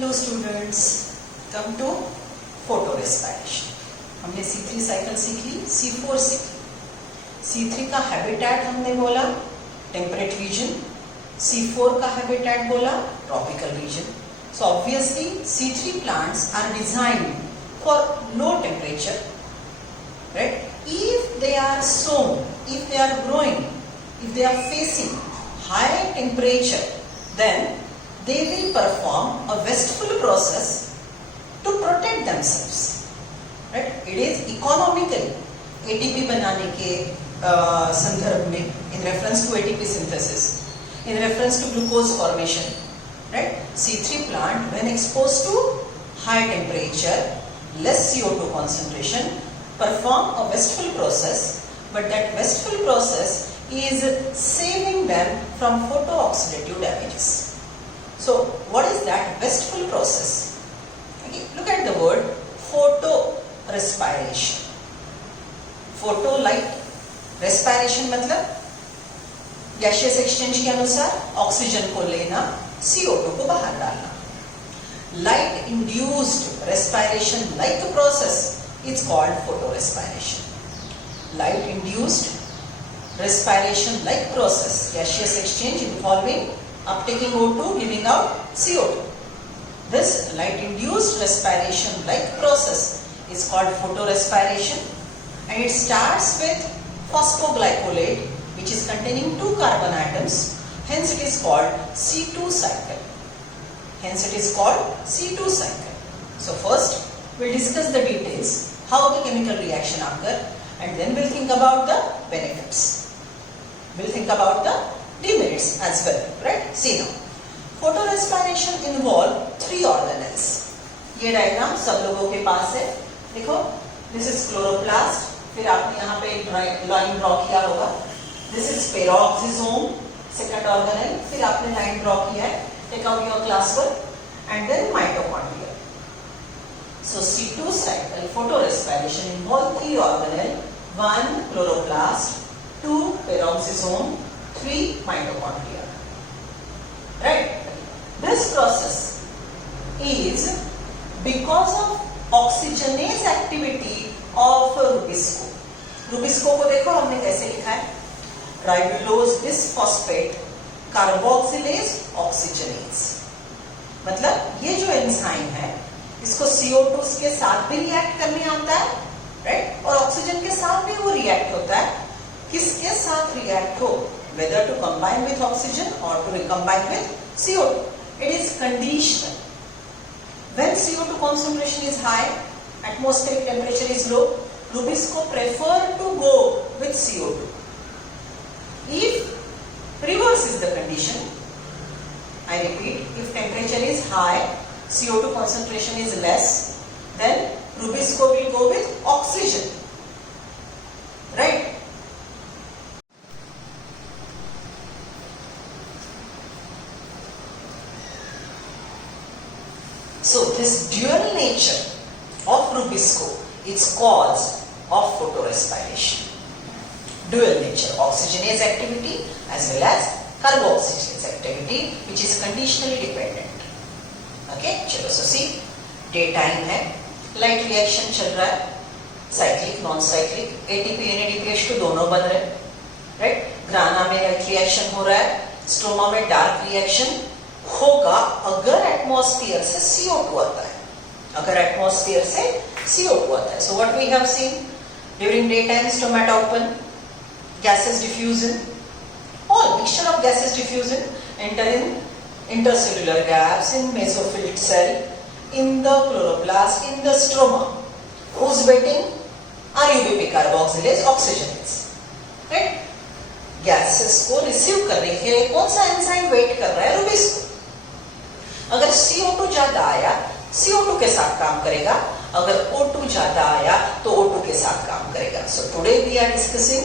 Hello students, come to photorespiration. हमने C3 cycle सीख ली, C4 सीख ली। C3 का हैबिटेट हमने बोला टेम्परेट रीजन, C4 का हैबिटेट बोला tropical region. So obviously C3 plants are designed for low temperature, right? If they are sown, if they are growing, if they are facing high temperature, then they will perform a wasteful process to protect themselves, right? It is economically ATP बनाने के संदर्भ में, in reference to ATP synthesis, in reference to glucose formation, right? C3 plant when exposed to high temperature, less CO2 concentration, perform a wasteful process, but that wasteful process is saving them from photooxidative damages. So what is that wasteful process? Okay, look at the word photorespiration. Photo light, respiration मतलब gaseous exchange के अनुसार oxygen को लेना, CO2 को बाहर डालना. Light induced respiration like a process is called photorespiration. Light induced respiration like process, gaseous exchange involving uptaking O2, giving out CO2. This light induced respiration like process is called photorespiration, and it starts with phosphoglycolate, which is containing 2 carbon atoms. Hence it is called C2 cycle. Hence it is called C2 cycle. So first we'll discuss the details, how the chemical reaction occur, and then we'll think about the benefits. We'll think about the demerits as well, right? See now, photorespiration involve 3 organelles. ये diagram सब लोगों के पास है, देखो, this is chloroplast, फिर आपने यहाँ पे एक लाइन ड्रॉ किया होगा, this is peroxisome, second organelle, फिर आपने लाइन ड्रॉ किया है, take out your classwork, and then mitochondria. So C2 cycle photorespiration involve 3 organelle, 1 chloroplast, 2 peroxisome, 3 mitochondria. Right? This process is because of oxygenase activity of rubisco. Rubisco को देखो हमने कैसे लिखा है, राइबोलोज बिसफॉस्फेट कार्बोक्सिलेज ऑक्सीजनेज. मतलब ये जो एंजाइम है, इसको CO2 के साथ भी रिएक्ट करने आता है, राइट? और ऑक्सीजन के साथ भी वो रिएक्ट होता है. किसके साथ रिएक्ट हो, whether to combine with oxygen or to recombine with CO2. It is conditional. When CO2 concentration is high, atmospheric temperature is low, rubisco prefer to go with CO2. If reverse is the condition, I repeat, if temperature is high, CO2 concentration is less, then rubisco will go with oxygen, right? So this dual nature of rubisco is cause of photorespiration. Dual nature, oxygenase activity as well as carboxygenase activity, which is conditionally dependent. Okay, चलो, so see, daytime है, light reaction चल रहा है, cyclic, non-cyclic, ATP NADPH2 दोनों बन रहे हैं, right? ग्राना में light reaction हो रहा है, स्ट्रोमा में dark reaction होगा अगर एटमॉस्फेयर से CO2 आता है, अगर एटमॉस्फेयर से CO2 आता है. So what we have seen during daytime, stomata open, gases diffusion, all mixture of gases diffusion enter in intercellular gaps, in mesophyll cell, in the chloroplast, in the stroma. Who's waiting? RUBP carboxylase oxygenase, right? Gases को receive करने के लिए कौन सा enzyme wait कर रहा है? Rubisco. अगर CO2 ज्यादा आया, CO2 के साथ काम करेगा, अगर O2 ज्यादा आया तो O2 के साथ काम करेगा. So today we are discussing,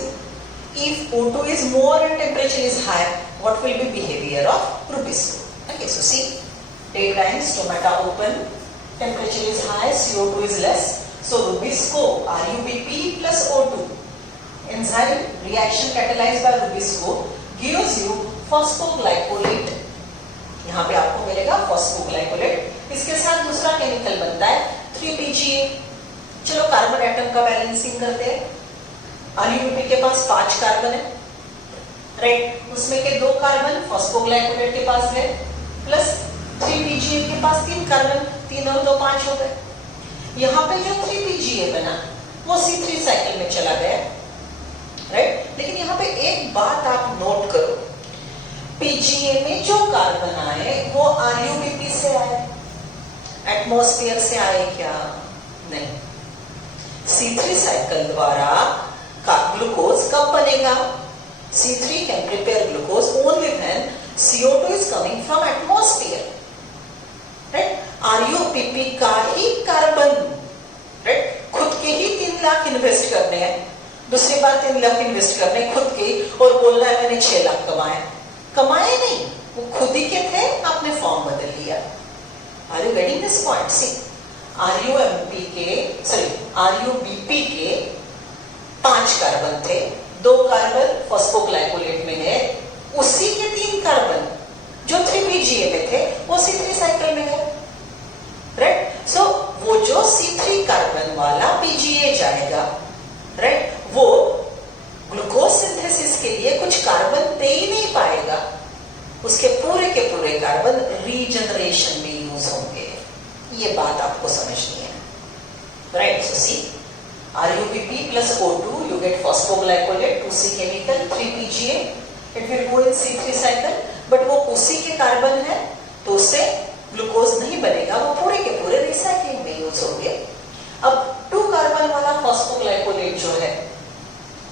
if O2 is more and temperature is high, what will be behavior of rubisco? Okay, so see, daytime, stomata open, temperature is high, CO2 is less, so rubisco, RUBP plus O2, enzyme reaction catalyzed by rubisco gives you phosphoglycolate. यहाँ पे आपको मिलेगा phosphoglycolate इसके साथ दूसरा chemical बनता है 3PGA। चलो कार्बन एटम का बैलेंसिंग करते हैं। RUBP के पास 5 कार्बन है, राइट, उसमें के 2 कार्बन फॉस्फोग्लाइकोलेट के पास है, प्लस 3PGA के पास 3 कार्बन, 3 और 2 5 हो गए। यहाँ पे जो 3PGA बना वो C3 साइकिल में चला गया, राइट। लेकिन यहाँ पे एक बात आप नोट करो, PGA में जो कार्बन आए वो RUBP से आए, एटमॉस्फेयर से आए क्या? नहीं। C3 साइकिल द्वारा ग्लूकोज कब बनेगा? C3 can prepare glucose only when CO2 is coming from atmosphere, right? RUBP का ही कार्बन, राइट, खुद के ही 3 लाख इन्वेस्ट करने हैं, दूसरी बार 3 लाख इन्वेस्ट करने खुद के, और बोलना है मैंने 6 लाख कमाए नहीं, वो खुद ही के थे, आपने फॉर्म बदल लिया। Are you getting this point? See, RUBP के 5 कार्बन थे, 2 कार्बन फॉस्फोग्लाइकोलेट में है, उसी के 3 कार्बन जो 3PGA में थे वो C3 साइकिल में है, राइट। सो वो जो C3 कार्बन वाला PGA जाएगा, राइट, वो ग्लूकोज सिंथेसिस के लिए कुछ कार्बन दे ही नहीं पाएगा, उसके पूरे के पूरे कार्बन रीजनरेशन में यूज होंगे। ये बात आपको समझनी है, right. So C, RUBP plus O2 you get phosphoglycolate, 2C chemical, 3PGA, it will go in C3 cycle, but वो उसी के कार्बन है तो उससे ग्लूकोज नहीं बनेगा, वो पूरे के पूरे रिसाइकलिंग में यूज होंगे। अब 2 कार्बन वाला फॉस्फोग्लाइकोलेट जो है,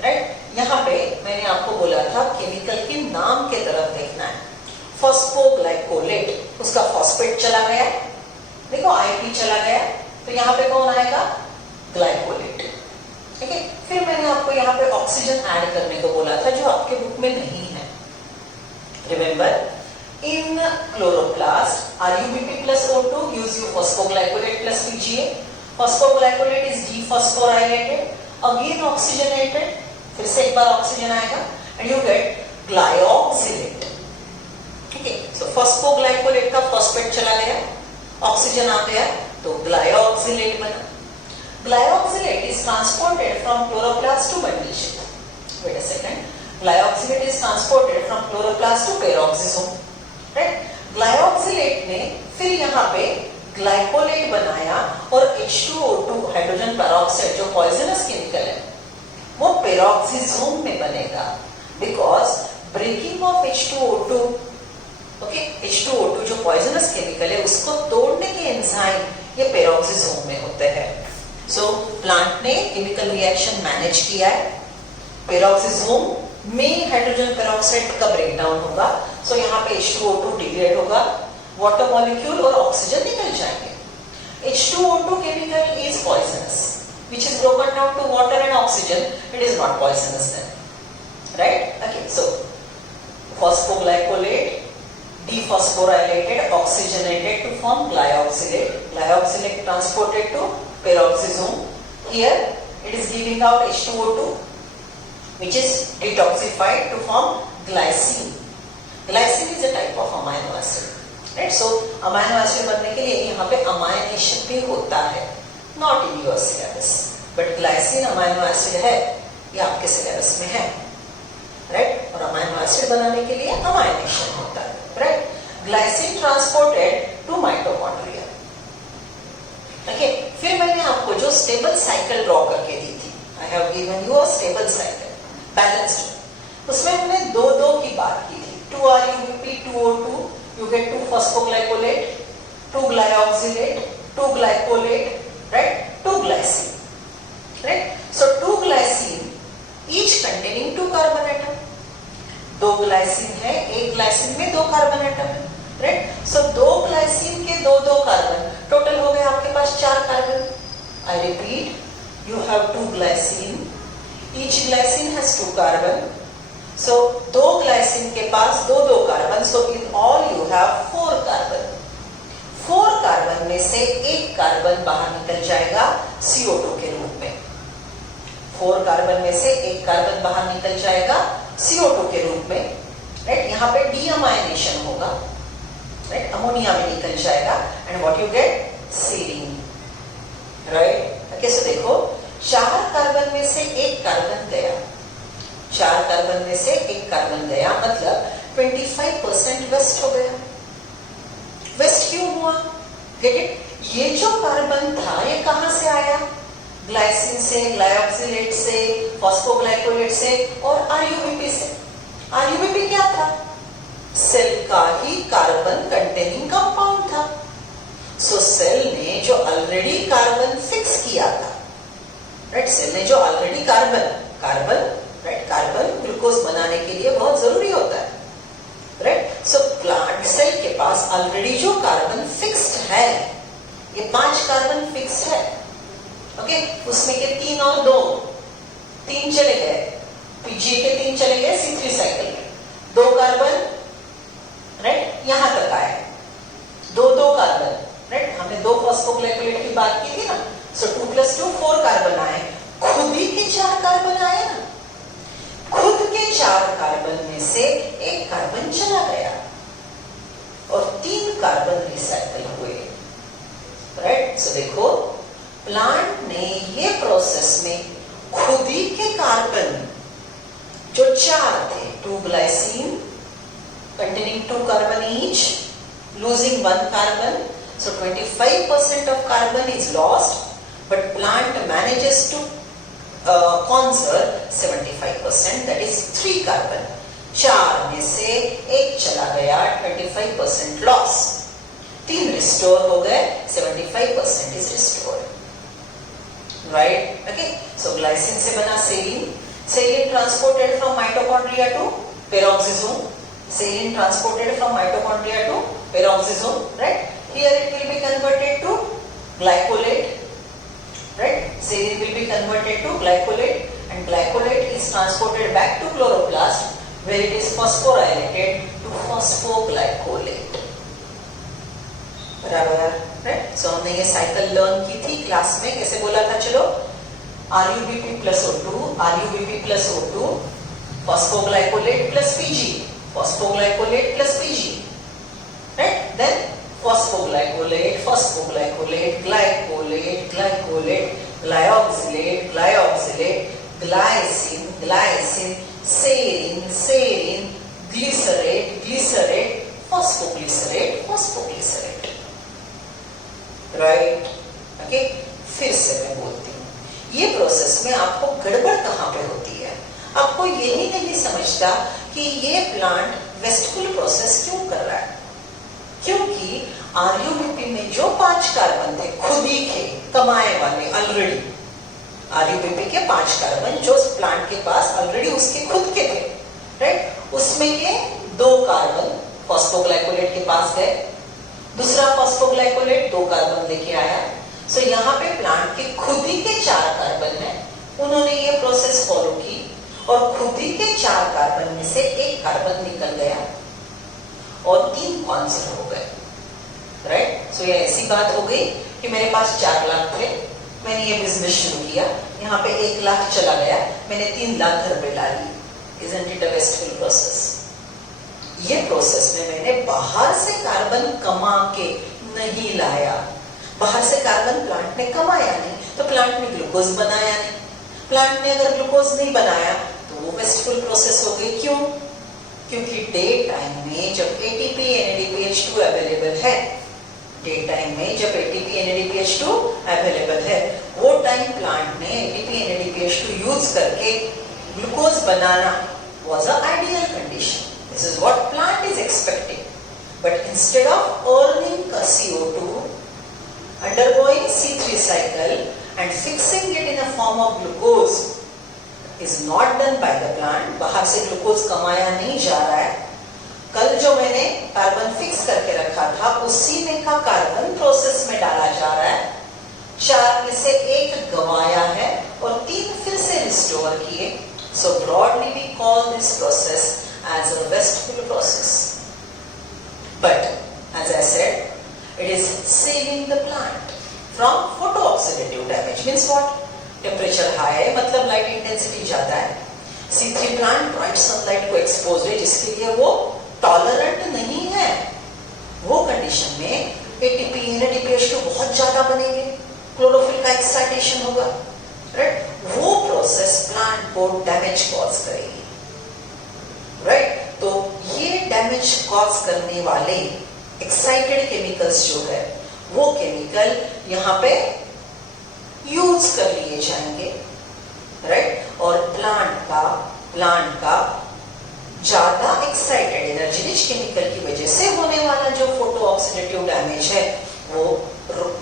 राइट, यहाँ पे मैंने आपको बोला था केमिकल के नाम के तरफ देखना है। फॉस्फोग्लाइकोलेट, उसका फॉस्फेट चला गया, देखो IP चला गया, तो यहाँ पे कौन आएगा? ग्लाइकोलेट, ठीक है। फिर मैंने आपको यहाँ पे ऑक्सीजन ऐड करने को बोला था, जो आपके बुक में नहीं है। Remember, in chloroplast RUBP plus O2 gives you phosphoglycolate plus PGA. Phosphoglycolate is dephosphorylated, again oxygenated, फिर से एक बार ऑक्सीजन आएगा, and you get glyoxylate, ठीक है। सो फॉस्फोग्लाइकोलेट का फॉस्फेट चला गया, ऑक्सीजन आ गया, तो ग्लायोक्सिलेट बना। Glyoxylate is transported from chloroplast to bundle shape. Wait a second. Glyoxylate is transported from chloroplast to peroxisome. Right? Glyoxylate ने फिर यहाँ पे ग्लाइकोलेट बनाया और H2O2 हाइड्रोजन पेरोक्साइड जो पॉइजनस केमिकल है वो पेरोक्सिसोम में बनेगा, because breaking of H2O2, okay, H2O2 जो पॉइजनस केमिकल है उसको तोड़ने के एंजाइम ये पेरोक्सिसोम में होते हैं। सो प्लांट ने केमिकल रिएक्शन मैनेज किया है, पेरोक्सिसोम में हाइड्रोजन पेरोक्साइड का ब्रेकडाउन होगा, सो यहाँ पे H2O2 डिग्रेड होगा, वाटर मॉलिक्यूल और ऑक्सीजन निकल जाएंगे। H2O2 chemical is poisonous, which is broken down to water and oxygen, it is not poisonous then, right? Okay, so phosphoglycolate dephosphorylated, oxygenated to form glyoxylate. Glyoxylate transported to peroxisome. Here it is giving out H2O2, which is detoxified to form glycine. Glycine is a type of amino acid, right? So amino acid बनने के लिए यहाँ पे amynation भी होता है, not in your syllabus, but glycine amino acid है, ये आपके syllabus में है, right? और amino acid बनाने के लिए amynation होता है, right? Glycine transported to mitochondria. Okay, फिर मैंने आपको जो स्टेबल साइकिल ड्रॉ करके दी थी, I have given you a stable cycle, balanced, उसमें हमने 2-2 की बात की थी, 2 RUBP, 2 O2, you get 2 phosphoglycolate, 2 glyoxylate, 2 glycolate, right, 2 glycine, right? So 2 glycine, each containing 2 carbon atom, 2 glycine है, एक glycine में 2 carbon atom है, right? So 2 glycine के 2-2 carbon, टोटल हो गए आपके पास 4 carbon. I repeat, you have 2 glycine, each glycine has 2 carbon, so 2 glycine के पास 2-2 carbon, so in all you have 4 carbon. 4 carbon में से एक कार्बन बाहर निकल जाएगा CO2 के रूप में, 4 कार्बन में से एक कार्बन बाहर निकल जाएगा CO2 के रूप में, राइट? यहाँ पे डीअमाइनेशन होगा, राइट? अमोनिया में निकल जाएगा, and what you get, serine, right. Okay, so देखो 4 कार्बन में से एक कार्बन गया, 4 कार्बन में से एक कार्बन गया, मतलब 25% वेस्ट हो गया। वेस्ट क्यों हुआ, गेट इट? ये जो कार्बन था ये कहां से आया, ग्लाइसिन से, ग्लाइऑक्सिलेट से, फॉस्फोग्लाइकोलेट से और आरयूबीपी से। आरयूबीपी क्या था, सेल का ही कार्बन कंटेनिंग कंपाउंड था। सो सेल ने जो ऑलरेडी कार्बन फिक्स किया था, राइट, सेल ने जो already carbon right, carbon glucose बनाने के लिए बहुत जरूरी होता है, राइट। सो प्लांट सेल के पास ऑलरेडी जो कार्बन फिक्स्ड है, ये 5 कार्बन फिक्स्ड है, ओके, उसमें के 3 और 2, 3 चले गए, पीजीए के 3 चले गए C3 साइकिल में, 2 कार्बन, राइट, यहां तक आए, 2 कार्बन, राइट, हमने 2 फॉस्फोग्लाइकोलेट की बात की थी ना। सो 2 + 2 4 कार्बन आए, खुद ही के 4 कार्बन आए ना, खुद के 4 कार्बन में से एक कार्बन चला गया और 3 कार्बन रिसाइकल हुए, राइट। सो देखो प्लांट ने ये प्रोसेस में खुद ही के कार्बन जो 4 थे, 2 glycine containing 2 carbon each, losing 1 carbon, so 25% of carbon is lost, but plant manages to conserve 75%, that is 3 carbon. 4 में से एक चला गया, 25% loss, 3 रिस्टोर हो गए, 75% is restored, right? Okay, so glycine से बना serine, serine transported from mitochondria to peroxisome, serine transported from mitochondria to peroxisome, right? Here it will be converted to glycolate, right? Serine will be converted to glycolate, and glycolate is transported back to chloroplast, where it is phosphorylated to phosphoglycolate. बराबर, right. सो हमने ये cycle learn की थी class में, कैसे बोला था, चलो RUBP + O2, RUBP + O2, phosphoglycolate + PG, phosphoglycolate + PG, right? Then phosphoglycolate, phosphoglycolate, glycolate, glycolate, glyoxylate, glyoxylate, glycine, glycine, serine, serine, glycerate, glycerate, phosphoglycerate, phosphoglycerate, right? Okay, फिर से मैं बोलती हूँ, ये प्रोसेस में आपको गड़बड़ कहाँ पे होती है, आपको यही नहीं समझता कि ये प्लांट वेस्टफुल प्रोसेस क्यों कर रहा है, क्योंकि आरयूबीपी में जो 5 कार्बन थे खुद ही के कमाए वाले, ऑलरेडी आरयूबीपी के 5 कार्बन जो प्लांट के पास ऑलरेडी उसके खुद के थे, राइट, उसमें के 2 कार्बन फॉस्फोग्लाइकोलेट के पास गए, दूसरा फॉस्फोग्लाइकोलेट 2 कार्बन लेके आया। सो यहाँ पे प्लांट के खुद ही के 4 कार्बन है, उन्होंने ये प्रोसेस फॉलो की और खुद ही के 4 कार्बन में से एक कार्बन निकल गया और 3 कॉन्सर हो गए, राइट। सो ये ऐसी बात हो गई कि मेरे पास 4 लाख थे, मैंने ये बिजनेस शुरू किया, यहाँ पे 1 लाख चला गया, मैंने 3 लाख घर पे डाली। Isn't it a wasteful process? ये प्रोसेस में मैंने बाहर से कार्बन कमा के नहीं लाया, बाहर से कार्बन प्लांट ने कमाया नहीं, तो प्लांट ने ग्लूकोज बनाया नहीं, प्लांट ने अगर ग्लूकोज नहीं बनाया तो वो वेस्टफुल प्रोसेस हो गई। क्यों? क्योंकि डे टाइम में जब ATP NADPH2 अवेलेबल है, डे टाइम में जब ATP NADPH2 अवेलेबल है, वो टाइम प्लांट ने ATP NADPH2 यूज करके glucose banana was an ideal condition. This is what plant is expecting. But instead of earning CO2, undergoing C3 cycle and fixing it in a form of glucose is not done by the plant. बाहर से glucose कमाया नहीं जा रहा है। कल जो मैंने कार्बन फिक्स करके रखा था उसी में का कार्बन प्रोसेस में डाला जा रहा है, 4 में से 1 गवाया है और 3 फिर से रिस्टोर किए। So broadly we call this process as a wasteful process. But as I said, it is saving the plant from photooxidative damage. Means what? Temperature high है, मतलब light intensity ज्यादा है, C3 plant bright sunlight को exposed है, जिसके लिए वो tolerant नहीं है। वो कंडीशन में एटीपी NADPH2 बहुत ज्यादा बनेंगे, क्लोरोफिल का एक्साइटेशन होगा, राइट? वो प्रोसेस प्लांट को डैमेज कॉज करेगी, राइट? तो ये डैमेज कॉज करने वाले एक्साइटेड केमिकल्स जो है वो केमिकल यहाँ पे यूज कर लिए जाएंगे, राइट? और प्लांट का ज्यादा एक्साइटेड एनर्जी रिच केमिकल की वजह से होने वाला जो फोटो ऑक्सीडेटिव डैमेज है वो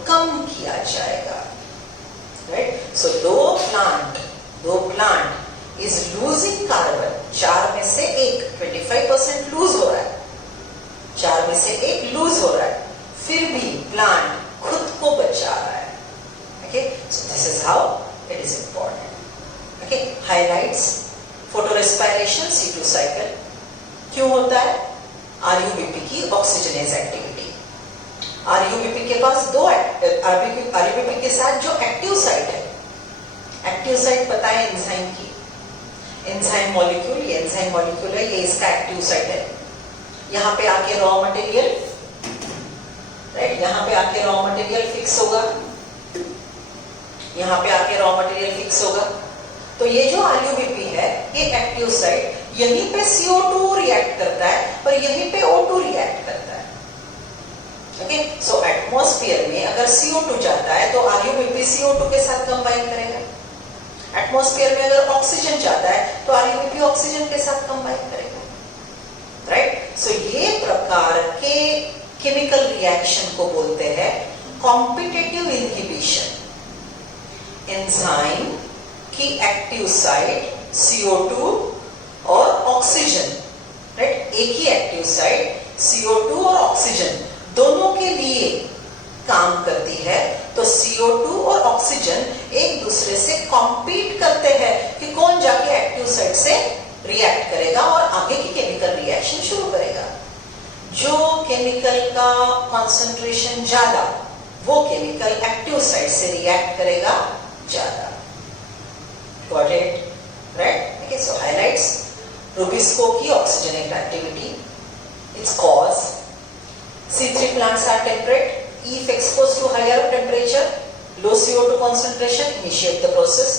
कम किया जाएगा, राइट? सो दो प्लांट इज लूजिंग कार्बन, 4 में से 1 25% लूज हो रहा है, 4 में से 1 लूज हो रहा है, फिर भी प्लांट खुद को बचा रहा है, okay? So this is how it is important, okay? Highlights photo respiration C2 cycle क्यों होता है? RUBP की ऑक्सीजनेज एक्टिविटी। RUBP के पास दो RUBP के साथ जो एक्टिव साइट है, एक्टिव साइट पता है एंजाइम की, एंजाइम मॉलिक्यूल, ये एंजाइम मॉलिक्यूल है, ये इसका एक्टिव साइट है। यहाँ पे आके रॉ मटेरियल, राइट? यहाँ पे आके रॉ मटेरियल फिक्स होगा, यहाँ पे आके रॉ मटेरियल फिक्स होगा। तो ये जो RUBP है, ये एक्टिव साइट, यहीं पे CO2 रिएक्ट करता है और यहीं पे O2 रिएक्ट करता है, ओके? सो एटमॉस्फेयर में अगर CO2 जाता है तो RUBP CO2 के साथ कंबाइन करेगा। एटमॉस्फेयर में अगर ऑक्सीजन जाता है तो RUBP ऑक्सीजन के साथ कंबाइन करेगा, राइट? सो ये प्रकार के केमिकल रिएक्शन को बोलते हैं कॉम्पिटिटिव इनहिबिशन। एंजाइम की एक्टिव साइट CO2 और ऑक्सीजन, राइट? एक ही एक्टिव साइट CO2 और ऑक्सीजन दोनों के लिए काम करती है, तो CO2 और ऑक्सीजन एक दूसरे से कॉम्पीट करते हैं कि कौन जाके एक्टिव साइट से रिएक्ट करेगा और आगे की केमिकल रिएक्शन शुरू करेगा। जो केमिकल का कॉन्सेंट्रेशन ज्यादा, वो केमिकल एक्टिव साइट से रिएक्ट करेगा ज्यादा। Got it? Right? Okay, so highlights Rubisco की oxygenate activity. Its cause: C3 plants are temperate. If exposed to higher temperature, low CO2 concentration, initiate the process.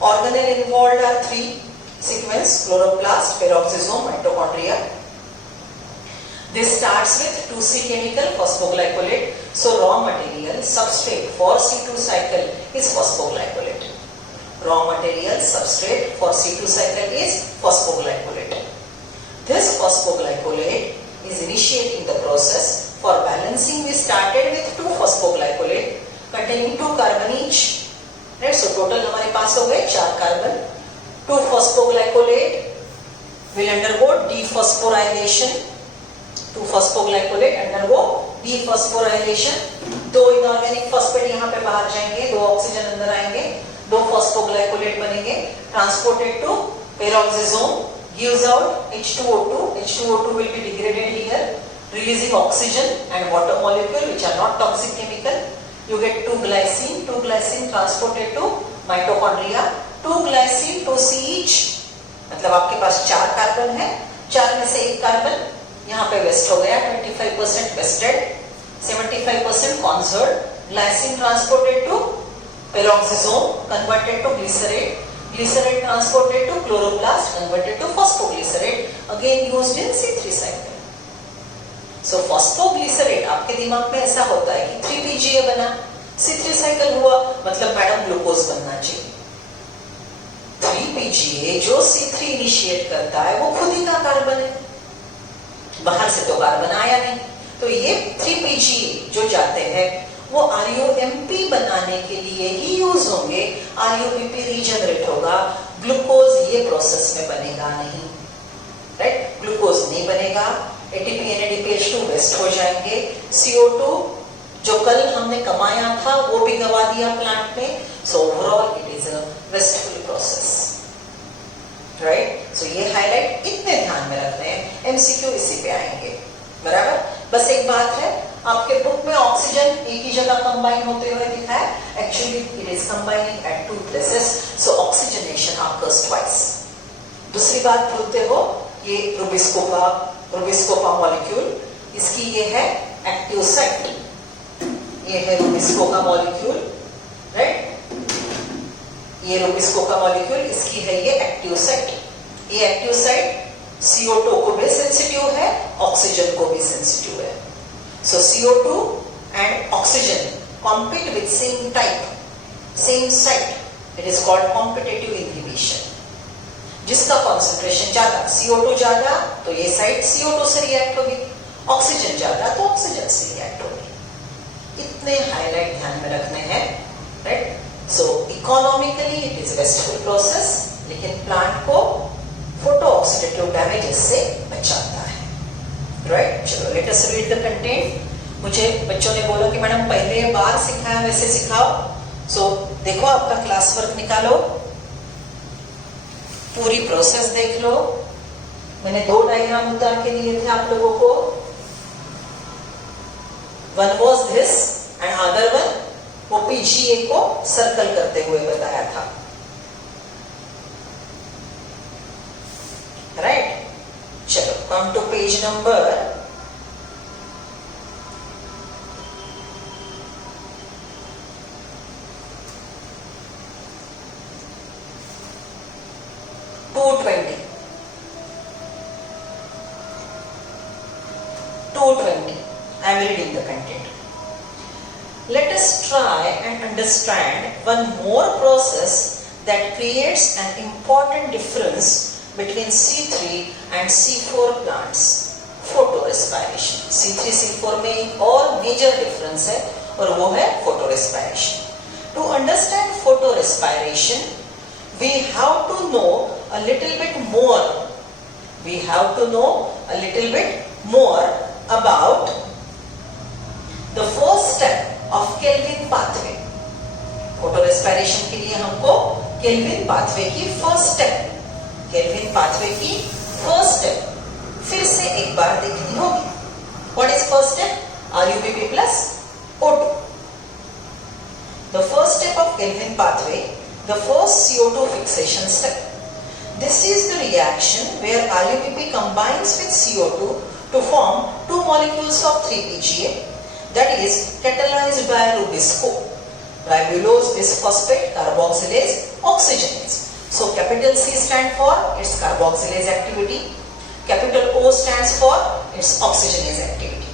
Organelle involved are 3 sequence: chloroplast, peroxisome, mitochondria. This starts with 2C chemical, phosphoglycolate. So raw material substrate for C2 cycle is phosphoglycolate. Raw material substrate for C2 cycle is phosphoglycolate. This phosphoglycolate is initiating the process. For balancing, we started with 2 phosphoglycolate containing 2 carbon each. Right? So total हमारे पास हो गए 4 carbon. 2 phosphoglycolate will undergo dephosphorylation. 2 phosphoglycolate undergo dephosphorylation. 2 inorganic phosphate यहाँ पे बाहर जाएंगे, 2 oxygen अंदर आएंगे, 2 phosphoglycolate बनेंगे, transported to peroxisome, gives out H2O2. H2O2 will be degraded here, releasing oxygen and water molecule which are not toxic chemical. You get 2 glycine. 2 glycine transported to mitochondria. 2 glycine 2C each. मतलब आपके पास 4 carbon है, 4 में से 1 carbon यहाँ पे waste हो गया, 25% wasted, 75% conserve. Glycine transported to peroxisome, converted to glycerate. Glycerate transported to chloroplast, converted to phosphoglycerate, again used in C3 cycle. So phosphoglycerate आपके दिमाग में ऐसा होता है कि 3PGA बना, C3 cycle हुआ, मतलब मैडम ग्लूकोज बनना चाहिए। 3PGA जो C3 इनिशिएट करता है वो खुद ही का कार्बन है, बाहर से तो कार्बन आया नहीं। तो ये 3PGA जो जाते हैं वो RUMP बनाने के लिए ही यूज होंगे। RUBP रीजनरेट होगा, ग्लूकोज ये प्रोसेस में बनेगा नहीं, राइट? ग्लूकोज नहीं बनेगा, ATP NADPH2 वेस्ट हो जाएंगे, CO2 जो कल हमने कमाया था वो भी गवा दिया प्लांट में। So overall it is a wasteful process, right? So ये हाईलाइट इतने ध्यान में रखना है, MCQ इसी पे आएंगे, बराबर? बस एक बात है, आपके बुक में ऑक्सीजन एक ही जगह कंबाइन होते हुए दिखा है, actually it is combining at 2 प्लेसेस, सो ऑक्सीजनेशन ऑकर्स ट्वाइस। दूसरी बात भूलते हो, ये रुबिस्को का मॉलिक्यूल, इसकी ये है एक्टिव साइट, ये है रुबिस्को का मॉलिक्यूल, राइट। ये रुबिस्को का मॉलिक्यूल, इसकी है ये एक्टिव साइट। ये एक्टिव साइट CO2 को भी सेंसिटिव है, ऑक्सीजन को भी सेंसिटिव है। सो CO2 and oxygen compete with same type, same site. It is called competitive inhibition. जिसका कॉन्सेंट्रेशन ज्यादा, CO2 ज्यादा तो ये साइट CO2 से रिएक्ट होगी, ऑक्सीजन ज्यादा तो ऑक्सीजन से रिएक्ट होगी। इतने हाईलाइट ध्यान में रखने हैं, right. So economically it is wasteful process, लेकिन प्लांट को फोटो ऑक्सीडेटिव डैमेजेस से बचाता है, राइट। चलो let us read the content. मुझे बच्चों ने बोला कि मैडम पहले बार सिखाया वैसे सिखाओ। सो देखो आपका क्लास वर्क निकालो, पूरी प्रोसेस देख लो। मैंने 2 डायग्राम उतार के दिए थे आप लोगों को। One was this and other one वो PGA को सर्कल करते हुए बताया था, राइट। चलो come to page number 220. I am reading the content. Let us try and understand one more process that creates an important difference between C3 and C4 plants. Photorespiration. C3 C4 में और major difference है और वो है photorespiration. To understand photorespiration, we have to know a little bit more. We have to know a little bit more about the first step of Kelvin pathway. Photorespiration के लिए हमको Kelvin pathway की first step, Kelvin pathway की first step फिर से एक बार देखनी होगी. What is first step? RUBP plus O2. The first step of Kelvin pathway, the first CO2 fixation step. This is the reaction where RUBP combines with CO2 to form 2 molecules of 3-PGA, that is catalyzed by Rubisco, ribulose bisphosphate carboxylase oxygenase. So capital C stands for its carboxylase activity, capital O stands for its oxygenase activity.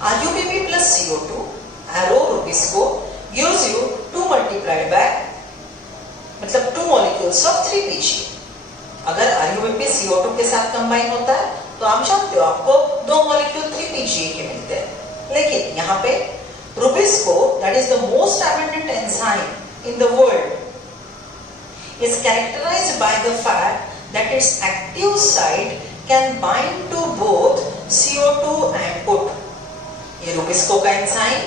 RUBP plus CO2 arrow Rubisco gives you 2 multiplied by मतलब 2 molecules of 3-PGA. अगर RUBP CO2 के साथ combine होता है तो आप जानते हो आपको 2 मॉलिक्यूल 3-PGA के मिलते हैं, लेकिन यहाँ पे Rubisco, that is the most abundant enzyme in the world, is characterized by the fact that its active site can bind to both CO2 and O2. ये Rubisco का एंजाइम,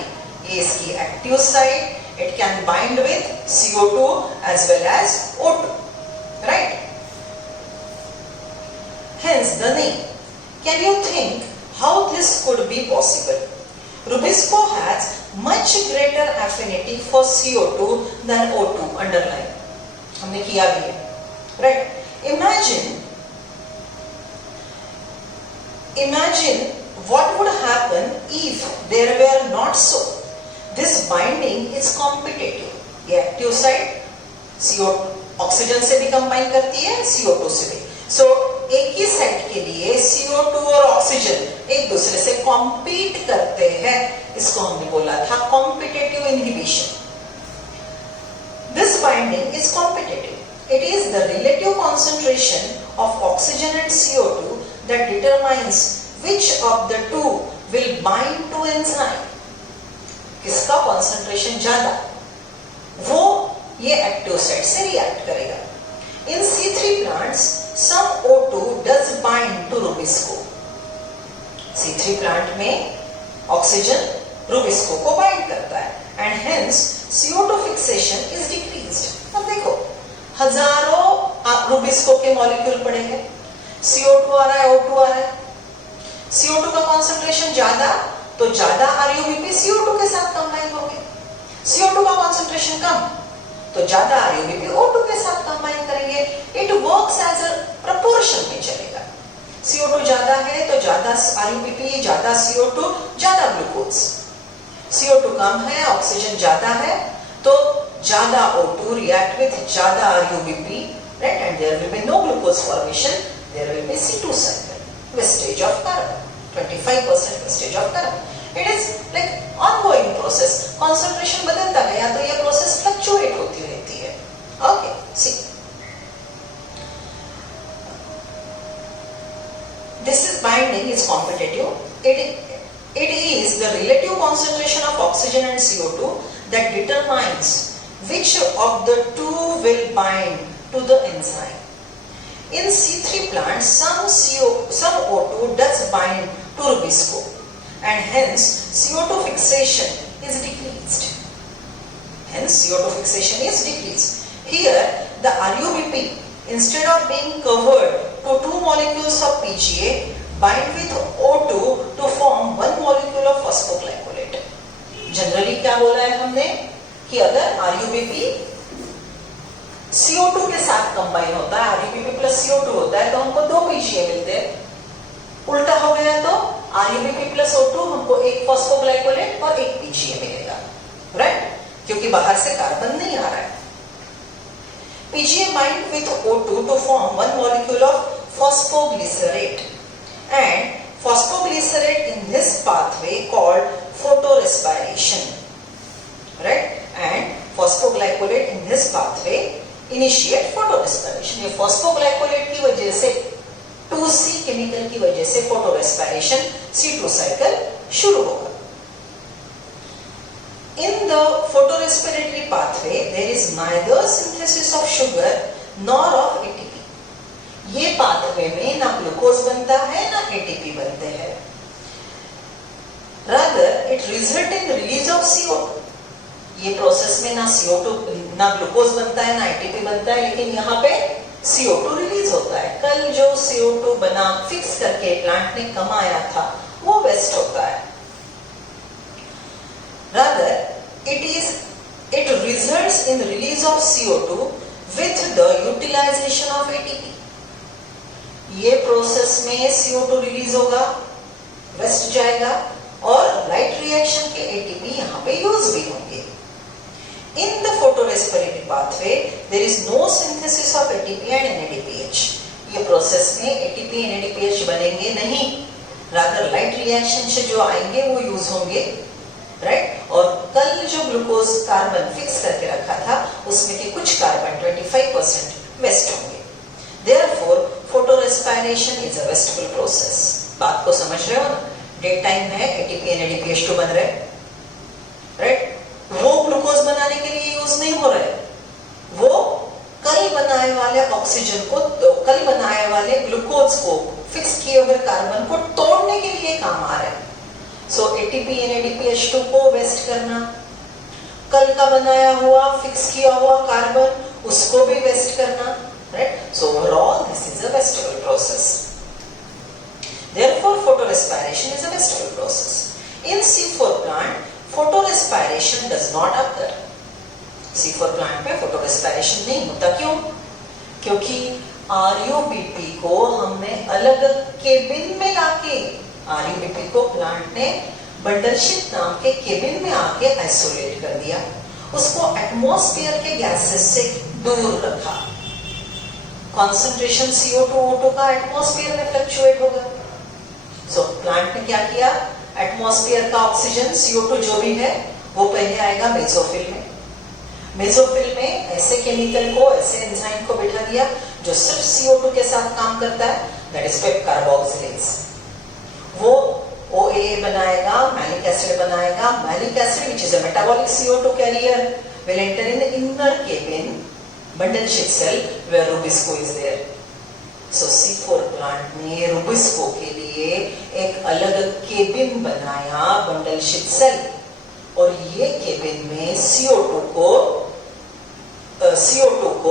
ये इसकी active site, it can bind with CO2 as well as O2, right? Hence the name. Can you think how this could be possible? Rubisco has much greater affinity for CO2 than O2. Underline. हमने किया भी है, right? Imagine what would happen if there were not so. This binding is competitive. ये active site CO oxygen से भी combine करती है, CO2 से भी. So एक ही साइट के लिए CO2 और ऑक्सीजन एक दूसरे से कॉम्पीट करते हैं. इसको हमने बोला था competitive inhibition. This binding is competitive. It is the relative concentration of oxygen and CO2 that determines which of the two will bind to enzyme. किसका concentration ज्यादा, वो ये एक्टिव साइट से रिएक्ट करेगा. In C3 plants, some O2 does bind to Rubisco. C3 plant में oxygen Rubisco को bind करता है and hence CO2 fixation is decreased. अब देखो हजारों Rubisco के मॉलिक्यूल पड़े हैं, CO2 आ रहा है, O2 आ रहा है. CO2 का कॉन्सेंट्रेशन ज्यादा तो ज्यादा RUBP CO2 के साथ कंबाइन होंगे. CO2 का कॉन्सेंट्रेशन कम तो ज्यादा RUBP O2 के साथ कंबाइन करेंगे. It works as a proportion में चलेगा. CO2 ज्यादा है तो ज्यादा RUBP, ज्यादा CO2, ज्यादा ग्लूकोज. CO2 कम है, ऑक्सीजन ज्यादा है, तो ज्यादा O2 react with ज्यादा RUBP, right? And there will be no glucose formation. There will be C2 cycle, wastage of carbon, 25% wastage of carbon. It is like ongoing process. Concentration बदलता गया तो ये process fluctuate होती रहती है. Okay, see. This is binding is competitive. It is the relative concentration of oxygen and CO2 that determines which of the two will bind to the enzyme. In C3 plants, some O2 does bind to rubisco, and hence CO2 fixation is decreased. Here, the RUBP, instead of being covered to two molecules of PGA, bind with O2 to form one molecule of phosphoglycolate. Generally क्या बोला है हमने कि अगर RUBP CO2 के साथ combine होता है, RUBP प्लस CO2 होता है, तो हमको दो PGA मिलते हैं. उल्टा हो गया तो RUBP प्लस O2 हमको एक फॉस्फोग्लाइकोलेट और एक PGA मिलेगा, राइट? क्योंकि बाहर से कार्बन नहीं आ रहा है. PGA bind with O2 to form one molecule of phosphoglycerate, and phosphoglycerate in this pathway called photorespiration, right? And phosphoglycolate in this pathway initiate photorespiration. ये phosphoglycolate की वजह से 2C केमिकल की वजह से photorespiration C2 साइकिल शुरू होगा. In the photorespiratory pathway, there is neither synthesis of sugar nor of ATP. ये pathway में ना ग्लूकोज बनता है ना ATP बनते हैं. Rather, it results in release of CO2. ये प्रोसेस में ना CO2 ना ग्लूकोज बनता है ना ATP बनता है, लेकिन यहाँ पे CO2 रिलीज होता है. कल जो CO2 बना फिक्स करके प्लांट ने कमाया था वो वेस्ट होता है. Rather, it results in release of CO2 with the utilization of ATP. ये प्रोसेस में CO2 रिलीज होगा, वेस्ट जाएगा, और राइट रिएक्शन के ATP यहाँ पे यूज भी होंगे. In the photorespiratory pathway, there is no synthesis of ATP and NADPH. ये प्रोसेस में ATP and NADPH बनेंगे नहीं, rather लाइट रिएक्शन से जो आएंगे वो यूज होंगे, राइट? और कल जो ग्लूकोज कार्बन फिक्स करके रखा था उसमें के कुछ कार्बन 25% वेस्ट होंगे. Therefore, photorespiration is a wasteful process. बात को समझ रहे हो ना? डेट टाइम है, ATP NADPH2 बन रहे, राइट? वो ग्लूकोज बनाने के लिए यूज नहीं हो रहे, वो कल बनाए वाले ऑक्सीजन को, कल बनाए वाले ग्लूकोज को, फिक्स किए हुए कार्बन को तोड़ने के लिए काम आ रहे हैं. सो ATP NADPH2 को वेस्ट करना, कल का बनाया हुआ फिक्स किया हुआ कार्बन उसको भी वेस्ट करना, right? So overall this is a wastable process. Therefore, photorespiration is a wasteful process. In C4 plant, photorespiration does not occur. C4 plant में photorespiration नहीं होता. क्यों? क्योंकि RUBP को हमने अलग केबिन में लाके, RUBP को प्लांट ने बंडलशिप नाम के केबिन में आके आइसोलेट कर दिया, उसको एटमॉस्फेयर के गैसेस से दूर रखा. कॉन्सेंट्रेशन CO2 O2 का एटमॉस्फेयर में फ्लक्चुएट होगा. सो प्लांट ने क्या किया, एटमॉस्फेयर का ऑक्सीजन CO2 जो भी है वो पहले आएगा मेसोफिल में. मेसोफिल में ऐसे केमिकल को, ऐसे एंजाइम को बिठा दिया जो सिर्फ CO2 के साथ काम करता है, दैट इज पेप कार्बोक्सिलेज. वो OAA बनाएगा, मैलिक एसिड बनाएगा. Malic acid which is a metabolic CO2 carrier will enter in the inner cabin bundle sheet cell where rubisco is there. So C4 plant ने rubisco के लिए एक अलग cabin बनाया, bundle sheath cell, और ये cabin में CO2 को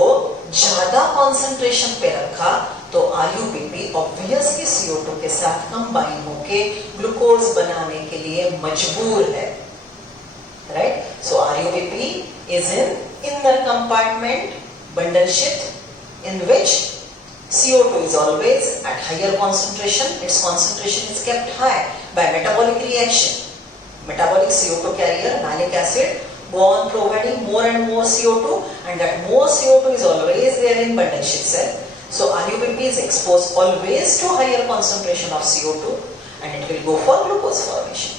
ज्यादा कॉन्सेंट्रेशन पे रखा, तो RUBP ऑब्वियसली CO2 के साथ कंबाइन होके ग्लूकोज बनाने के लिए मजबूर है, right? So RUBP is in inner compartment bundle sheet in which CO2 is always at higher concentration. Its concentration is kept high by metabolic reaction. metabolic CO2 carrier, malic acid, go on providing more and more CO2, and that more CO2 is always there in bundle sheath cell. So RUBP is exposed always to higher concentration of CO2, and it will go for glucose formation.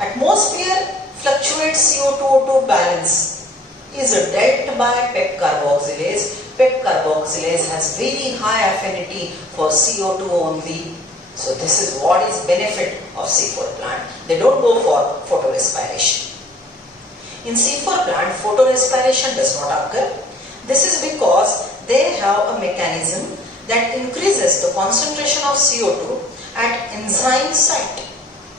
Atmosphere fluctuates CO2-O2 balance is dealt by PEP carboxylase. PEP carboxylase has very high affinity for CO2 only. So this is what is benefit of C4 plant. They don't go for photorespiration. In C4 plant, photorespiration does not occur. This is because they have a mechanism that increases the concentration of CO2 at enzyme site.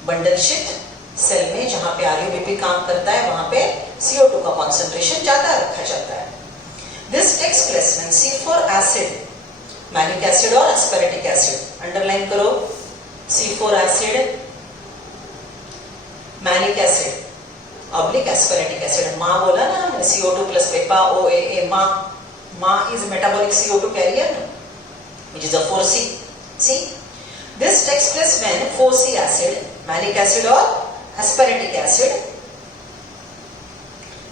Bundle sheath cell में जहां पे RUBP काम करता है वहां पे CO2 का concentration ज्यादा रखा जाता है. This takes place when C4 acid, malic acid or aspartic acid, underline करो, C4 acid, malic acid, oblique aspartic acid. माँ बोला ना हमने CO2 plus PEPA OAA. माँ is metabolic CO2 carrier, which is a 4C. See, this takes place when 4C acid, malic acid or aspartic acid,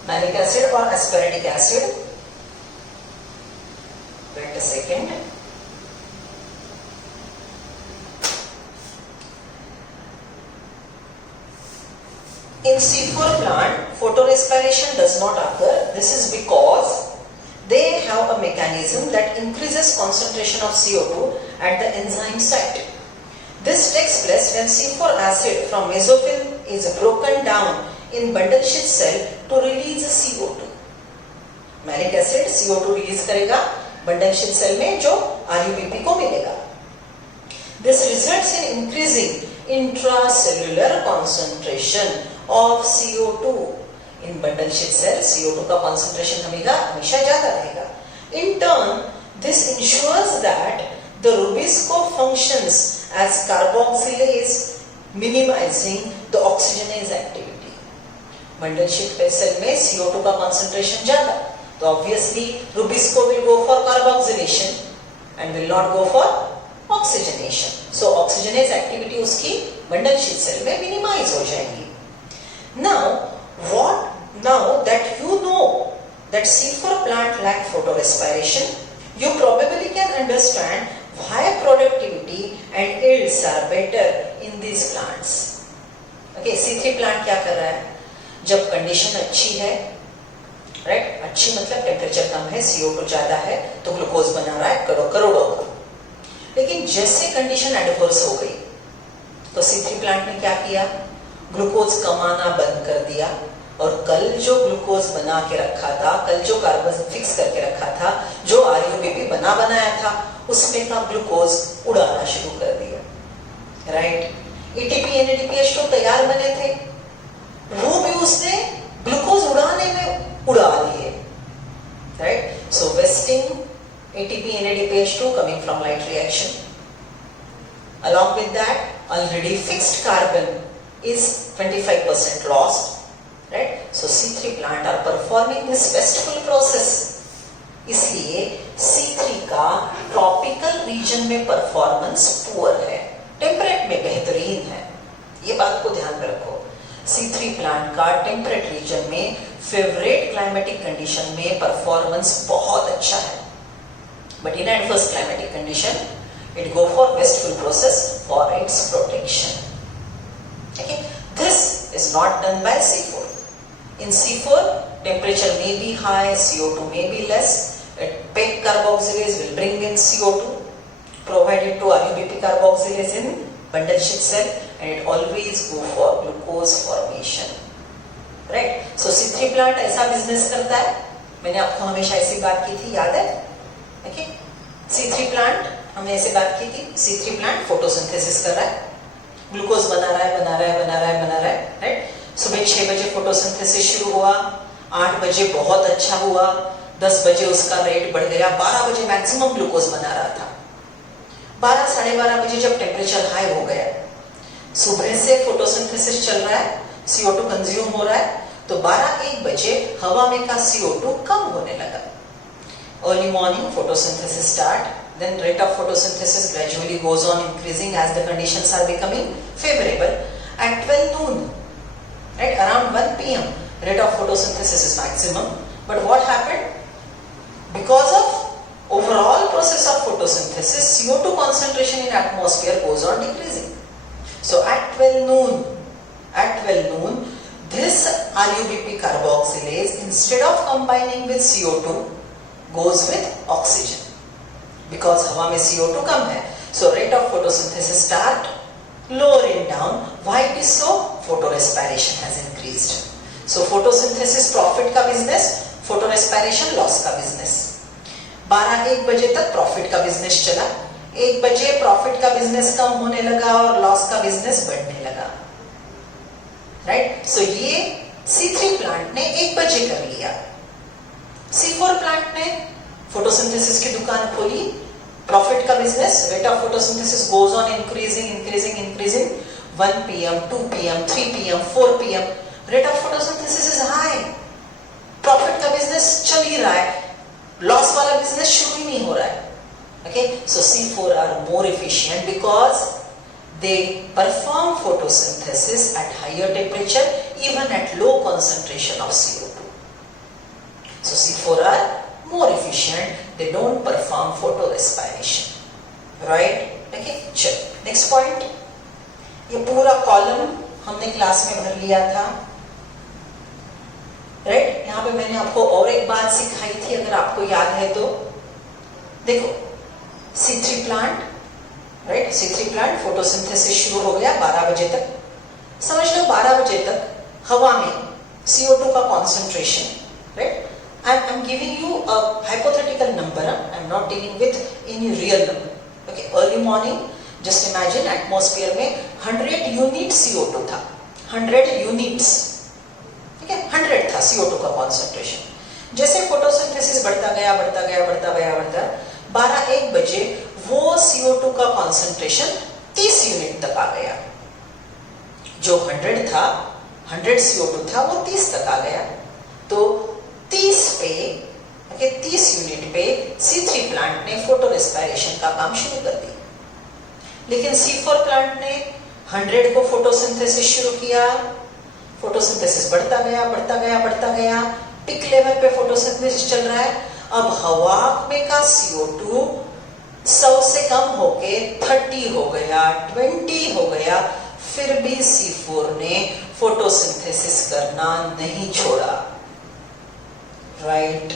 malic acid or aspartic acid. Wait a second. In C4 plant, photorespiration does not occur. This is because they have a mechanism that increases concentration of CO2 at the enzyme site. This takes place when C4 acid from mesophyll is broken down in bundle sheath cell to release CO2. Malic acid CO2 release करेगा bundle sheath cell में जो RUBP को मिलेगा. This results in increasing intracellular concentration of CO2 in bundle sheath cell. CO2 का concentration हमेशा ज़्यादा रहेगा. In turn, this ensures that the Rubisco functions as carboxylase, minimizing the oxygenase activity. Bundle sheath cell में CO2 का concentration ज़्यादा, तो obviously Rubisco will go for carboxylation and will not go for oxygenation. So oxygenase activity उसकी bundle sheath cell में minimize हो जाएगी. Now that you know that C4 plant lack photorespiration, you probably can understand why productivity and yields are better in these plants. Okay, C3 plant क्या कर रहा है? जब condition अच्छी है, राइट, अच्छी मतलब टेम्परेचर कम है, CO2 ज्यादा है, तो ग्लूकोज बना रहा है करोड़ों का. लेकिन जैसे कंडीशन एडवर्स हो गई, तो C3 प्लांट ने क्या किया? ग्लूकोज कमाना बंद कर दिया, और कल जो ग्लूकोज बना के रखा था, कल जो कार्बन फिक्स करके रखा था, जो RUBP बनाया था, उसमें का ग्लूकोज उड़ाना शुरू कर दिया. राइट, ATP NADPH तो तैयार बने थे, वो भी उसने ग्लूकोज उड़ाने में उड़ा दिए. Right, so wasting ATP NADPH2 coming from light reaction. Along with that, already fixed carbon is 25% lost. Right? So C3 plant are performing this wasteful process. इसलिए C3 का ट्रॉपिकल रीजन में परफॉर्मेंस पुअर है, temperate में बेहतरीन है. ये बात को ध्यान में रखो. C3 प्लांट का टेम्परेट रीजन में फेवरेट क्लाइमेटिक कंडीशन में परफॉर्मेंस बहुत अच्छा है, but in adverse climatic condition it go for wasteful process for its protection. Okay, this is not done by C4. In C4, temperature may be high, CO2 may be less. PEG carboxylase will bring in CO2, provide it to RUBP carboxylase in bundle sheath cell, and it always go for glucose formation. Right? So C3 plant ऐसा business करता है. मैंने आपको हमेशा ऐसी बात की थी, याद है? Okay? C3 plant हमने ऐसे बात की थी. C3 plant फोटोसिंथेसिस कर रहा है, ग्लूकोज बना रहा है. राइट, सुबह 6 बजे फोटोसिंथेसिस शुरू हुआ, 8 बजे बहुत अच्छा हुआ, 10 बजे उसका रेट बढ़ गया, 12 बजे मैक्सिमम ग्लूकोज बना रहा था. 12 साढ़े 12 बजे जब टेम्परेचर हाई हो गया, सुबह से फोटोसिंथेसिस चल रहा है, CO2 कंज्यूम हो रहा है, तो 12-1 बजे हवा में का CO2 कम होने लगा. Early morning photosynthesis start, then rate of photosynthesis gradually goes on increasing as the conditions are becoming favorable. At 12 noon, right? Around 1 p.m. rate of photosynthesis is maximum. But what happened? Because of overall process of photosynthesis, CO2 concentration in atmosphere goes on decreasing. So at 12 noon, this RuBP carboxylase, instead of combining with CO2, goes with oxygen. Because हवा में CO2 कम है, so rate of photosynthesis start lowering down. Why it is so? Photorespiration has increased. So photosynthesis profit का business, photorespiration loss का business. 12-1 बजे तक profit का business चला, 1 बजे प्रॉफिट का बिजनेस कम होने लगा और लॉस का बिजनेस बढ़ने लगा, राइट? सो ये C3 प्लांट ने 1 बजे कर लिया. C4 प्लांट ने फोटोसिंथेसिस की दुकान खोली, प्रॉफिट का business, rate of photosynthesis goes on increasing 1 PM, 2 PM, 3 PM, 4 PM, rate of photosynthesis is high, profit का बिजनेस चल ही रहा है, लॉस वाला बिजनेस शुरू ही नहीं हो रहा है. Okay, so C4 are more efficient because they perform photosynthesis at higher temperature, even at low concentration of CO2. So C4 are more efficient, they don't perform photorespiration, right? Okay, चलो next point. ये पूरा column हमने class में भर लिया था, right? यहाँ पे मैंने आपको और एक बात सिखाई थी, अगर आपको याद है तो. देखो C3 plant, right? C3 plant photosynthesis शुरू हो गया 12 बजे तक. समझ लो 12 बजे तक हवा में CO2 का concentration, right? I'm giving you a hypothetical number. I'm not dealing with any real number. Okay, early morning, just imagine atmosphere में 100 यूनिट CO2 था, 100 यूनिट्स, ठीक है, 100 था CO2 का कॉन्सेंट्रेशन. जैसे फोटोसिंथेसिस बढ़ता गया 12-1 बजे वो CO2 का कॉन्सेंट्रेशन 30 यूनिट तक आ गया. जो 100 था, 100 CO2 था, वो 30 तक आ गया. तो 30 पे, ओके, 30 यूनिट पे C3 प्लांट ने फोटो रेस्पिरेशन का काम शुरू कर दी. लेकिन C4 प्लांट ने 100 को फोटोसिंथेसिस शुरू किया, फोटोसिंथेसिस बढ़ता गया, पिक लेवल पे फोटोसिंथेसिस चल रहा है. अब हवा में का CO2 100 से कम होके 30 हो गया, 20 हो गया, फिर भी C4 ने फोटोसिंथेसिस करना नहीं छोड़ा, right?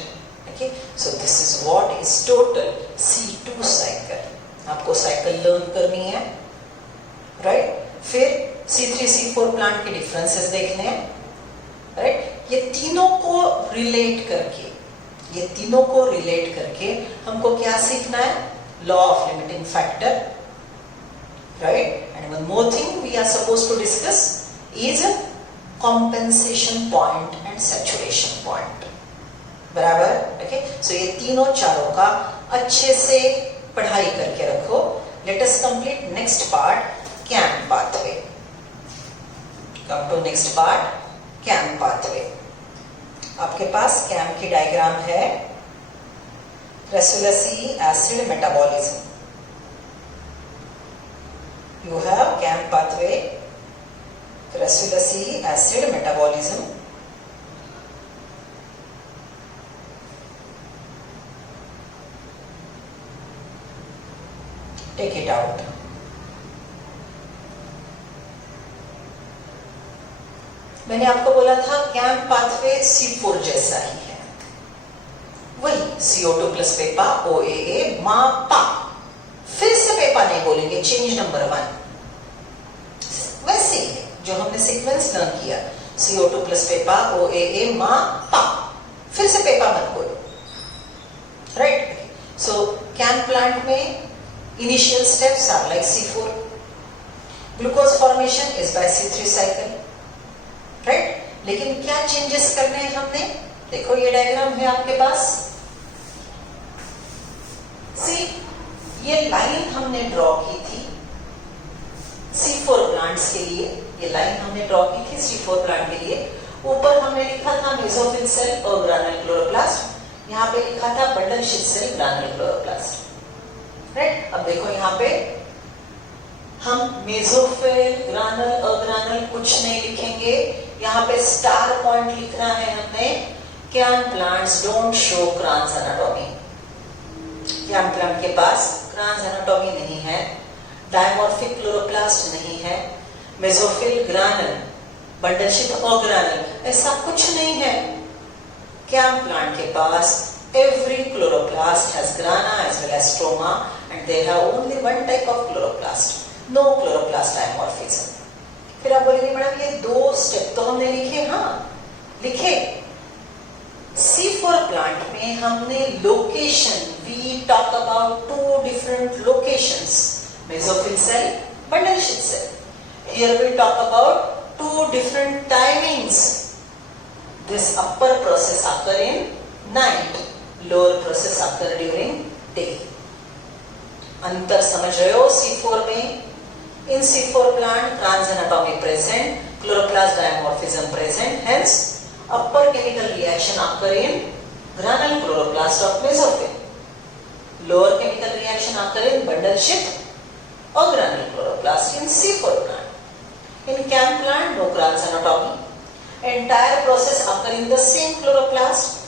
Okay, so this is what is total C2 cycle. आपको साइकिल लर्न करनी है, राइट? फिर C3 C4 प्लांट के डिफरेंसेस देखने हैं, राइट? ये तीनों को रिलेट करके हमको क्या सीखना है? Law of limiting factor, right? And one more thing we are supposed to discuss is compensation point and saturation point. बराबर? ओके, सो ये तीनों चारों का अच्छे से पढ़ाई करके रखो. Let us complete next part, CAM pathway. Come to next part, CAM pathway. आपके पास CAM की डायग्राम है, crassulacean acid metabolism. You have CAM pathway, crassulacean acid metabolism. Take it out. मैंने आपको बोला था CAM पाथवे C4 जैसा ही है, वही CO2 प्लस पेपा OAA मापा. फिर से पेपा नहीं बोलेंगे, चेंज नंबर 1. वैसे ही है जो हमने सीक्वेंस लर्न किया, CO2 प्लस पेपा OAA मापा. फिर से पेपा मत बोलो, राइट? सो CAM प्लांट में initial steps are like C4. Glucose formation is by C3 cycle, right? लेकिन क्या चेंजेस करने हैं हमने? देखो ये डायग्राम है आपके पास. See, ये लाइन हमने ड्रॉ की थी C4 प्लांट्स के लिए. ये लाइन हमने ड्रॉ की थी C4 प्लांट के लिए. ऊपर हमने लिखा था मेसोफिल सेल और ग्रानुल क्लोरोप्लास्ट. यहाँ पे लिखा था bundle sheath cell granule chloroplast, right? अब देखो यहाँ पे हम मेसोफिल, ग्रानल, अग्रानल कुछ नहीं लिखेंगे, यहाँ पे स्टार पॉइंट लिखना है हमने। Can plants don't show cross anatomy. Can plant के पास क्रांस एनाटॉमी नहीं है, डायमॉर्फिक क्लोरोप्लास्ट नहीं है, मेसोफिल, ग्रानल, बंडलशिप अग्रानल ऐसा कुछ नहीं है। कैन प्लांट के पास every chloroplast has grana as well as stroma and they have only one type of chloroplast, no chloroplast dimorphism. फिर आप बोलेंगे मैडम ये दो स्टेप तो हमने लिखे, हाँ लिखे। C4 प्लांट में हमने location, we talk about two different locations, mesophyll cell, bundle-ship cell. Here we talk about two different timings. This upper process occur in night, lower process occur during day. अंतर समझ रहे हो C4 में? In C4 plant, crans anatomy present, chloroplast dimorphism present, hence upper chemical reaction occur in granule chloroplast of mesophyll. Lower chemical reaction occur in bundle-ship or granule chloroplast in C4 plant. In CAM plant, no crans anatomy. Entire process occur in the same chloroplast.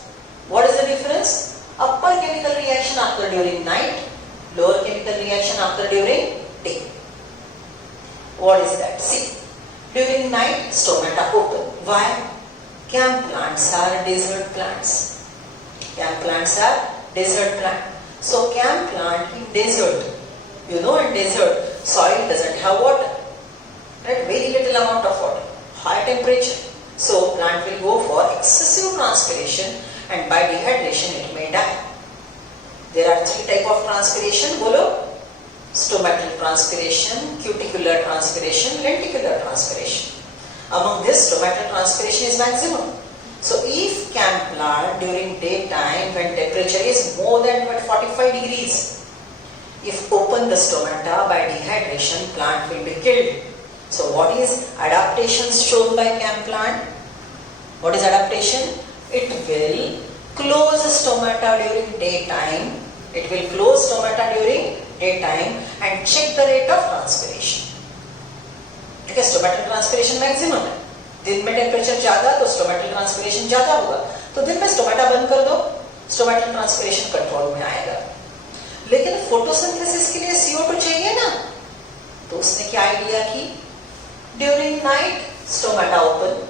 What is the difference? Upper chemical reaction occur during night, lower chemical reaction occur during day. What is that? See, during night stomata open. Why? CAM plants are desert plants. CAM plants are desert plant. So CAM plant in desert, you know, in desert soil doesn't have water, right? Very little amount of water, high temperature. So plant will go for excessive transpiration and by dehydration it may die. There are three types of transpiration, bolo. Stomatal transpiration, cuticular transpiration, lenticular transpiration. Among this, stomatal transpiration is maximum. So if CAM plant during daytime when temperature is more than 45 degrees, if open the stomata by dehydration, plant will be killed. So what is adaptations shown by CAM plant? What is adaptation? It will close stomata during daytime. It will close stomata during daytime and check the rate of transpiration. ठीक है, stomatal transpiration maximum है. दिन में temperature ज्यादा तो stomatal transpiration ज्यादा होगा, तो दिन में स्टोमेटा बंद कर दो, stomatal transpiration कंट्रोल में आएगा. लेकिन फोटोसिंथेसिस के लिए CO2 चाहिए ना, तो उसने क्या आइडिया की? During night stomata open.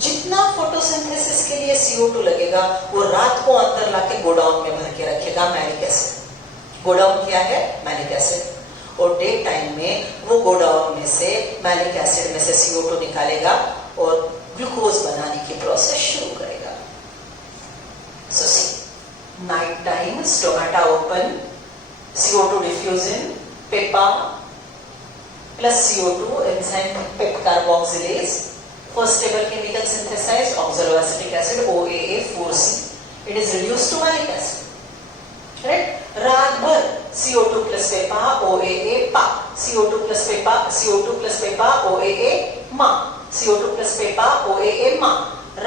जितना फोटोसिंथेसिस के लिए CO2 लगेगा वो रात को अंदर लाके गोडाउन में भर के रखेगा मैलिक एसिड. गोडाउन क्या है? Malic acid. और डे टाइम में वो गोडाउन में से मैलिक एसिड में से CO2 निकालेगा और ग्लूकोज बनाने की प्रोसेस शुरू करेगा. So see, night time stomata open, CO2 diffuse in PEPA plus CO2 enzyme PEP carboxylase. First stable chemical synthesized oxaloacetic acid OAA4C. It is reduced to malic acid. Right? रात भर CO2 plus PEPA OAA PA, CO2 plus PEPA, CO2 plus PEPA OAA MA, CO2 plus PEPA OAA MA.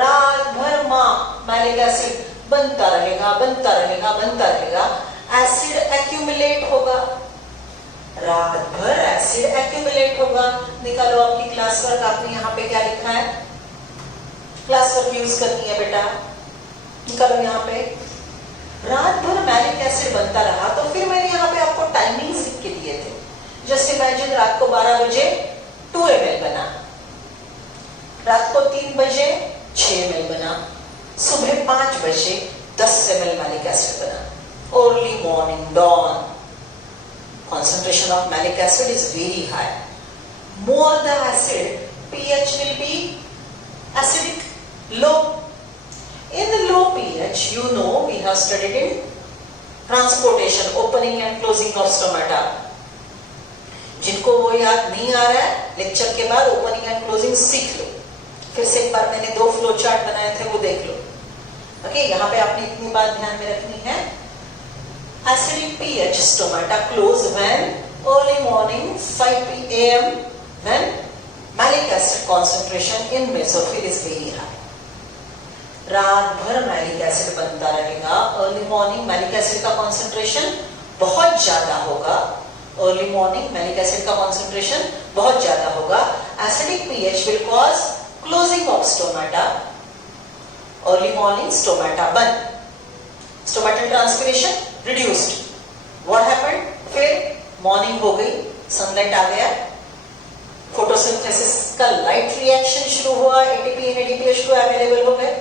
रात भर MA maleic acid बनता रहेगा, बनता रहेगा, बनता रहेगा. एसिड एक्यूमुलेट होगा, रात भर एसिड एक्यूमुलेट होगा. निकालो आपकी क्लास वर्क. आपने यहाँ पे क्या लिखा है? क्लास वर्क यूज करनी है बेटा. निकालो यहाँ पे. रात भर मैलिक एसिड बनता रहा, तो फिर मैंने यहाँ पे आपको टाइमिंग्स लिख के दिए थे. जस्ट इमेजिन रात को 12 बजे 2 ml बना, रात को 3 बजे 6 ml बना, सुबह 5 बजे 10 ml मैलिक एसिड बना. Early morning dawn, concentration of malic acid is very high. More the acid, pH will be acidic, low. In the low pH, you know, we have studied in transportation, opening and closing of stomata. जिनको वो याद नहीं आ रहा है, lecture के बाद opening and closing सीख लो. फिर से एक बार मैंने 2 फ्लो चार्ट बनाए थे, वो देख लो. ओके, यहाँ पे आपने इतनी बात ध्यान में रखनी है. Acidic pH stomata close when early morning 5 p.m. when malic acid concentration in mesophyll is very high. रात भर मैलिक एसिड बनता रहेगा. अर्ली मॉर्निंग मैलिक एसिड का कॉन्सेंट्रेशन बहुत ज्यादा होगा अर्ली मॉर्निंग मैलिक एसिड का कॉन्सेंट्रेशन बहुत ज्यादा होगा. Acidic pH will cause closing of stomata. Early morning stomata बंद, stomatal transpiration reduced. What happened? फिर मॉर्निंग हो गई, सनलाइट आ गया, फोटोसिंथेसिस का लाइट रिएक्शन शुरू हुआ, एटीपी NADPH2 अवेलेबल हो गए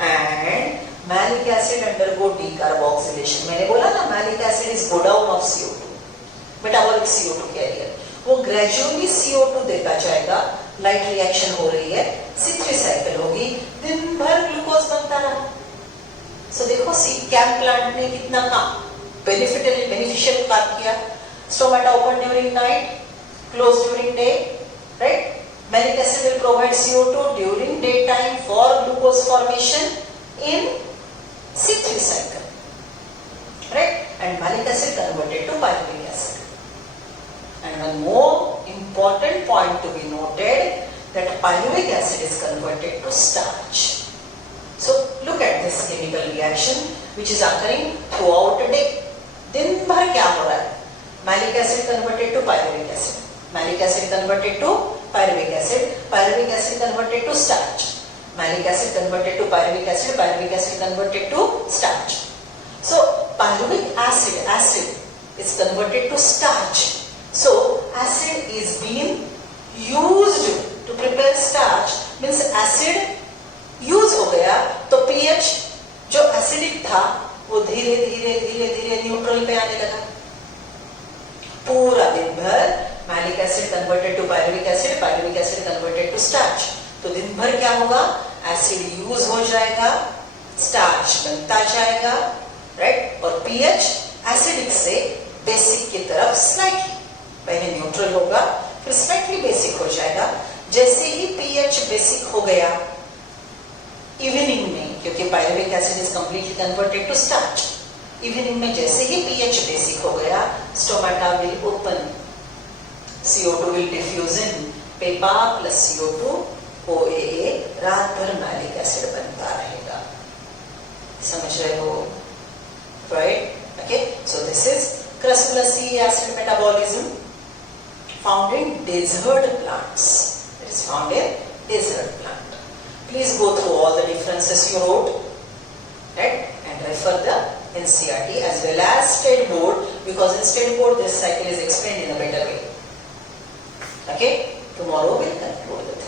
and malic acid undergo decarboxylation. मैंने बोला ना malic acid is godown of CO2, metabolic CO2 carrier. वो ग्रेजुअली CO2 देता जाएगा, लाइट रिएक्शन हो रही है, C3 साइकिल होगी, दिन भर ग्लूकोज बनता रहा. सो देखो CCAM प्लांट ने कितना काम बेनिफिशियल काम किया. Stomata open during night, close during day, right? Malic acid will provide CO2 during daytime for glucose formation in C3 cycle, right? And malic acid converted to pyruvic acid. And one more important point to be noted, that pyruvic acid is converted to starch. So look at this chemical reaction which is occurring throughout a day. दिन भर क्या हो रहा है? Malic acid converted to pyruvic acid. Malic acid converted to pyruvic acid, pyruvic acid converted to starch, malic acid converted to pyruvic acid, pyruvic acid converted to starch. So pyruvic acid is converted to starch. So acid is being used to prepare starch, means acid use हो गया, तो pH जो acidic था वो धीरे धीरे neutral पे आने लगा. पूरा दिन भर malic acid converted to pyruvic acid converted to starch. तो दिन भर क्या होगा? एसिड यूज हो जाएगा, स्टार्च बनता जाएगा, राइट? और पीएच एसिडिक से बेसिक की तरफ स्लाइटली, पहले न्यूट्रल होगा फिर स्लाइटली बेसिक हो जाएगा. जैसे ही पीएच बेसिक हो गया इवनिंग में, क्योंकि pyruvic acid is completely converted to starch, evening में जैसे ही पीएच बेसिक हो गया, stomata will open, CO2 will diffuse in PEPA plus CO2 OAA. रात भर मैलिक एसिड बनता रहेगा. समझ रहे हो? Right? Okay. So this is Crassulaceae acid metabolism found in desert plants. It is found in desert plant. Please go through all the differences you wrote, right? And refer the NCERT as well as state board, because in state board this cycle is explained in a better way. Okay, tomorrow we'll conclude the